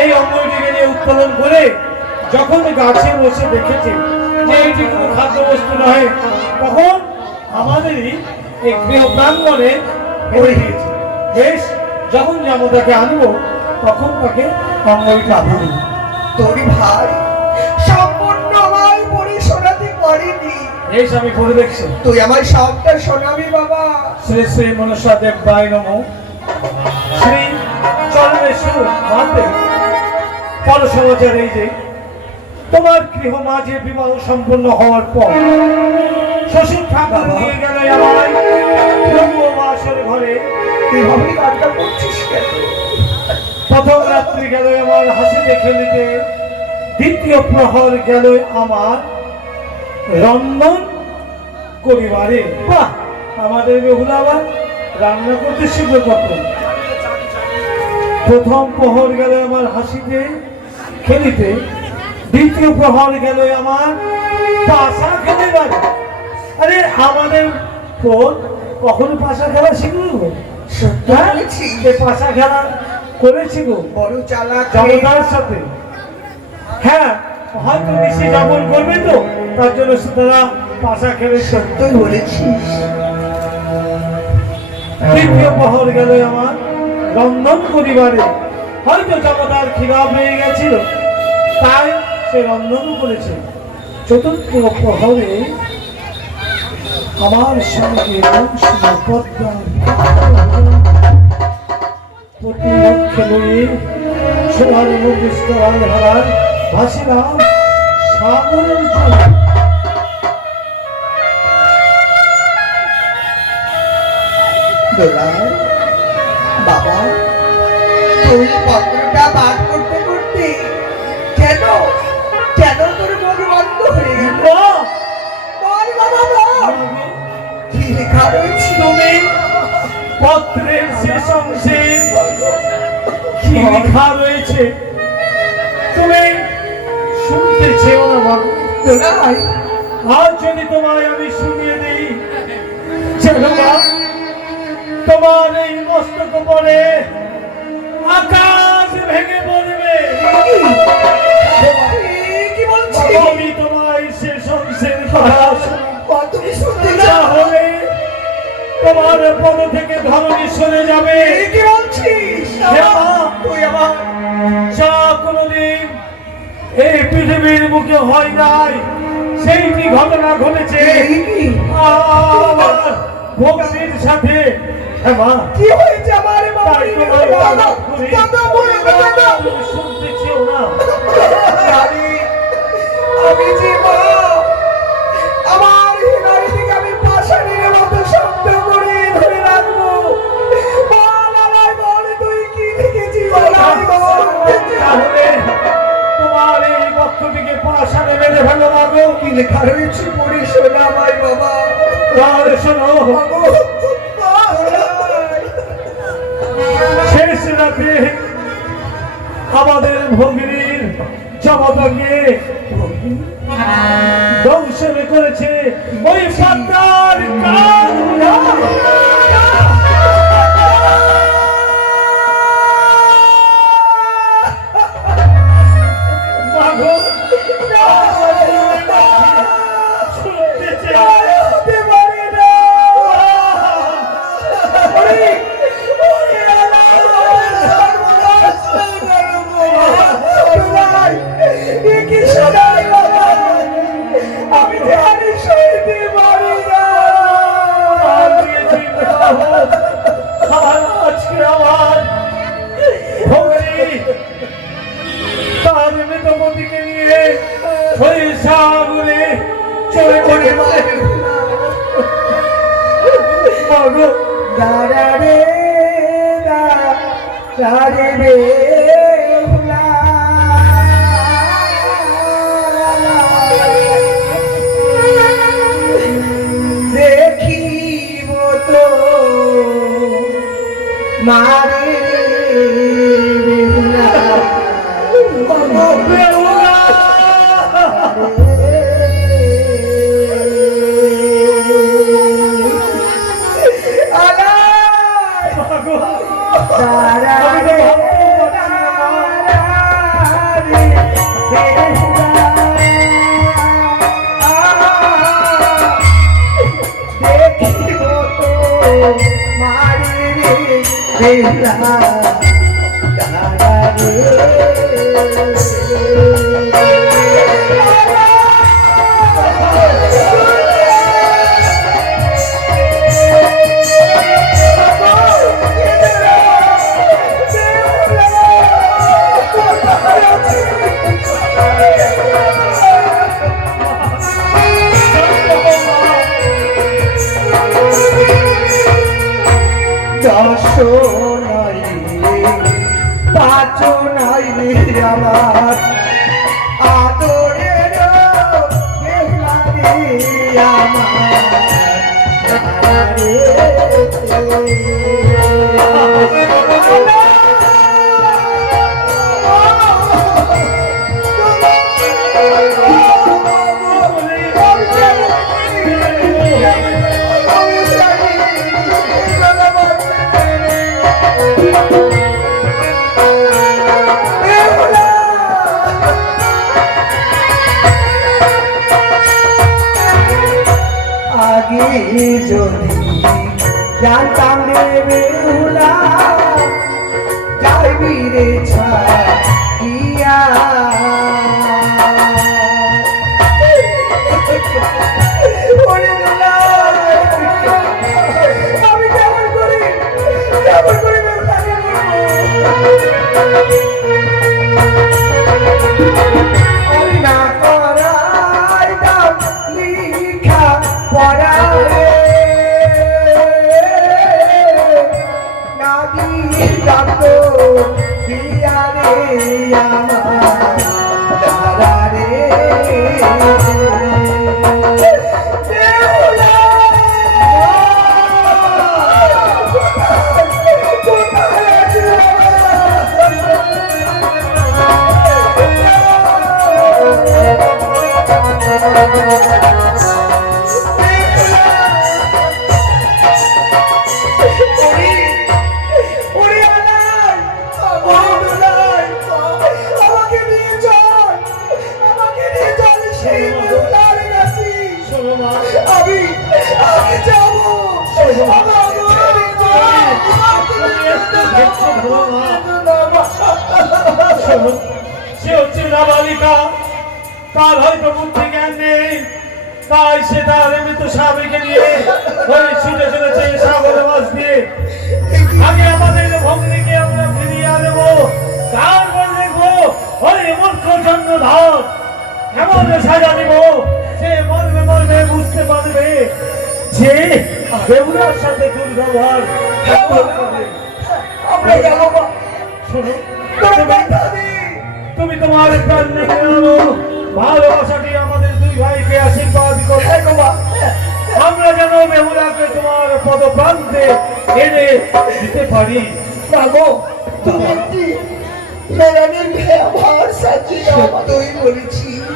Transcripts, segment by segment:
এই অঙ্গটিকে নিয়ে উত্তোলন করে যখন গাছে বসে দেখেছে যে এটি কোনো খাদ্যবস্তু নয়, তখন আমাদেরই এই গৃহ প্রাঙ্গণে পড়ে গিয়েছে। বেশ, যখন জামদাকে আনবো তখন তাকে অঙ্গটিটা আনবো। তোর ভাই সম্পূর্ণ আমায় পড়ে শোনাতে পারিনি। বেশ, আমি পড়ে দেখছি। তুই আমার সবটা শোনাবি বাবা। শ্রী শ্রী মনসা দেব বাই নমঃ। শ্রী চরণেশ্বর মহাদেব পর সমাচার এই যে তোমার গৃহ মাঝে বিবাহ সম্পন্ন হওয়ার পর শ্বশুর ঠাকুর নিয়ে গেল আমায় ব্রহ্মবাসর ঘরে। এভাবে কান্না করছিস কেন? প্রথম রাত্রি গেল আমার হাসিতে খেলিতে, দ্বিতীয় প্রহর গেল আমার রন্ধন করিবারে। বাহ, আমাদের বেহুলা আবার রান্না করতে শিখবে কখন? প্রথম প্রহর গেল আমার হাসিতে খেলিতে, দ্বিতীয় প্রহর গেল আমার পাশা খেলিবার। আরে আমাদের ফোন কখনো পাশা খেলা শিখলো? পাশা খেলা করেছি গো বড় চালাক জমদার সাথে। হ্যাঁ, হয়তো বেশি জবল করবে তো, তার জন্য তারা পাশা খেলে। সত্যই বলেছিস। তৃতীয় প্রহর গেল আমার রন্ধন করিবারে। হয়তো জমদার খিদা হয়ে গেছিল, তাই সে রন্ধনও করেছে। চতুর্থ প্রহরে আমার সঙ্গে সোনার হারার ভাসিলাম সাগরের জল। বাবা, তুই পত্রটা পাঠ করতে করতে কেন কেন তোর মন বন্ধ হয়ে গেল? বল বাবা, বল কি লেখা রয়েছে? তুমি পত্রের শেষ অংশে কি লেখা রয়েছে তুমি শুনতে চেও না বাবু? আজ যদি তোমায় আমি শুনিয়ে দিই, তোমার এই মস্তক পরে আকাশ ভেঙে পড়বে। কি বলছিস? আমি তোমায় শেষ অংশের কথা তুমি শুনতে না হলে তোমার পদ থেকে ধরণী সরে যাবে। কি বলছিস? তুই আমার যা কোনদিন এই পৃথিবীর মুখে হয় নাই সেইটি ঘটনা ঘটেছে আমার ভক্তির সাথে। কি হয়েছে আমার? শুনতে চেও না? আমি যে মা, আমার হৃদয় থেকে আমি পাষাণের মতো শব্দ করে ধরে রাখবো। বল আমায়, বল তুই কি লিখেছিস? তাহলে তোমার এই বক্তব্যকে পাষাণে বেঁধে ফেলো বাবু। কি লেখা রয়েছে পড়ে শোনা আমায় বাবা। তাহলে শোনো, শেষ রাতে আমাদের ভগিনীর জমতাকে দংশন করেছে ওই পাতার কান। আজকে আমার তার মৃতপতিকে নিয়ে সাগরে চলে পড়ে দাঁড়াবে দাঁড়াবে দেখিব তো মারে দেখিব তো মারি বেলা নাই পাঁচ নাই আমার আদরের আগে যদি জানতাম রে বেহুলা যাইবি রে ছাড়িয়া আমি কেমন করি আমি না করাই দাম লিখা পড়ারে নাদি ডাক দিয়া রে আমার দাদারে সে হচ্ছে নাবালিকা, তার হয়তো বুদ্ধি জ্ঞান নেই, তাই সে তার মৃত স্বামীকে নিয়ে ওই ছুটে চলেছে সাগরের মাছ দিয়ে। আগে আমাদের ভগ্নিকে আমরা ফিরিয়ে আনবো, তারপর দেখবো ওই মূর্খ চন্দ্রধর এমন সাজা দিব সে মর্মে মর্মে বুঝতে পারবে যে বেহুলার সাথে দুর্ব্যবহার করে। আমরা গেল শোনো, তুমি তোমার প্রাণ রেখে আনো, ভালোবাসাটি আমাদের দুই ভাইকে আশীর্বাদ করে। আমরা যেন বেহুলাকে তোমার পদপ্রান্তে এনে দিতে পারি।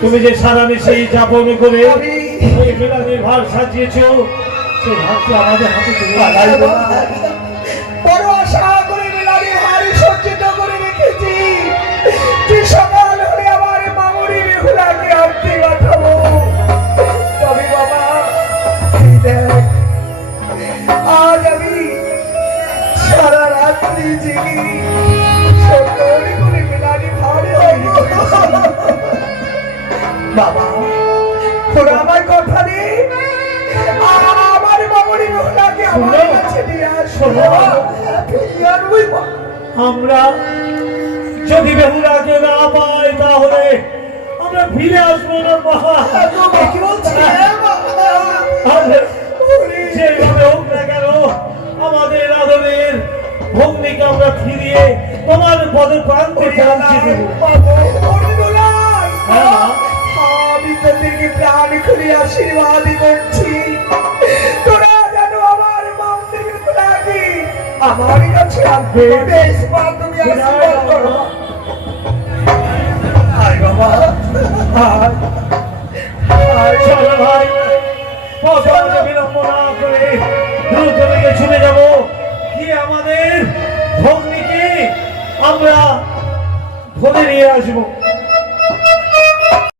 তুমি যে সারা সেই যাপন করে ওই মেলানির ভার সাজিয়েছ, সেই ভারকে আমাদের হাতে তুলে বড় আশা করে মেলানির ভার সজ্জিত করে রেখেছি। সকাল হলে আমার মামুনি বেহুলাকে আনতে পাঠাবো। তবে বাবা দেখ, আজ আমি সারা রাত্রি জেগে সকাল করে মেলানি ভারে তৈরি করেছি। বাবা তোরা আমার কথা নেই, আমার মামুনি বেহুলাকে আমার কাছে নিয়ে আসো। আমরা যদি বেহুলাকে না পাই তাহলে আমরা ফিরে আসবো না। কি বলছি? যেভাবে হোক না কেন আমাদের আদরের ভগ্নিকে আমরা ফিরিয়ে তোমার পদের প্রান্তে পৌঁছে দেবো। আমি তোদেরকে প্রাণ খুলে আশীর্বাদ করছি, তোরা যেন আমার মামুনি বেহুলাকে আমার কাছে আনবে। বেশ মা, তুমি আশীর্বাদ করো। আয় বাবা, চলো ভাই, পথে বিলম্ব না করে দ্রুত বেগে ছুটে যাবো, কি আমাদের ভগ্নিকে আমরা ধরে নিয়ে আসবো।